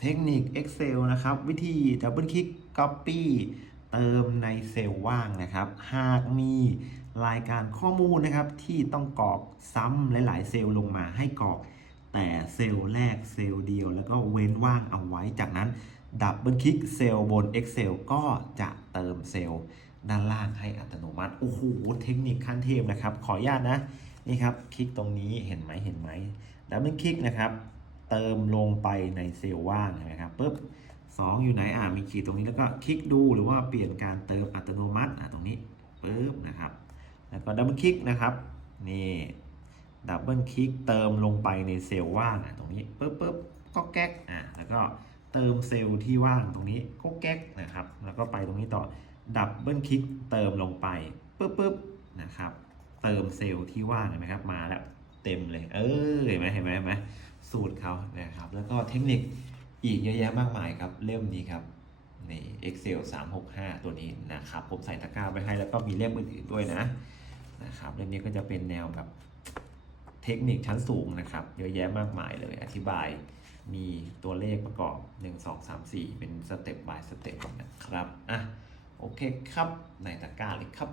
เทคนิค Excel นะครับ วิธีดับเบิลคลิก Copy เติมในเซลล์ว่างนะครับ หากมีรายการข้อมูลนะครับที่ต้องกรอกซ้ำหลาย ๆ เซลล์ลงมาให้กรอก แต่เซลล์แรกเซลล์เดียว แล้วก็เว้นว่างเอาไว้จากนั้นดับเบิลคลิกเซลล์บน Excel ก็จะเติมเซลล์ด้านล่างให้อัตโนมัติ โอ้โห เทคนิคขั้นเทพนะครับ ขออนุญาตนะ นี่ครับ คลิกตรงนี้เห็นไหมเห็นไหมดับเบิลคลิกนะครับ เติมลงไปในเซลล์ว่างนะครับปุ๊บสองอยู่ไหนอ่ามีขีดตรงนี้แล้วก็คลิกดูหรือว่าเปลี่ยนการเติมอัตโนมัติอ่าตรงนี้ปุ๊บนะครับ แล้วก็ดับเบิลคลิกนะครับนี่ดับเบิลคลิกเติมลงไปในเซลล์ว่างอะตรงนี้ปุ๊บปุ๊บก็แก๊กอ่าแล้วก็เติมเซลล์ที่ว่างตรงนี้ก็แก๊กนะครับ แล้วก็ไปตรงนี้ต่อดับเบิลคลิกเติมลงไปปุ๊บปุ๊บนะครับ เติมเซลล์ที่ว่างเห็นไหมครับมาแล้ว ต็มเลย เออเห็นไหมเห็นไหมเห็นไหมสูตรเขานะครับ แล้วก็เทคนิคอีกเยอะแยะมากมายครับ เล่มนี้ครับนี่ Excel 365 ตัวนี้นะครับ ผมใส่ตะกร้าไว้ให้แล้วก็มีเล่มอื่นๆด้วยนะนะครับเล่มนี้ก็จะเป็นแนวแบบเทคนิคชั้นสูงนะครับ เยอะแยะมากมายเลยอธิบายมีตัวเลขประกอบ 1 2 3 4 เป็นสเต็ป by สเต็ปนะครับ อะ โอเคครับ ในตะกร้าเลยครับ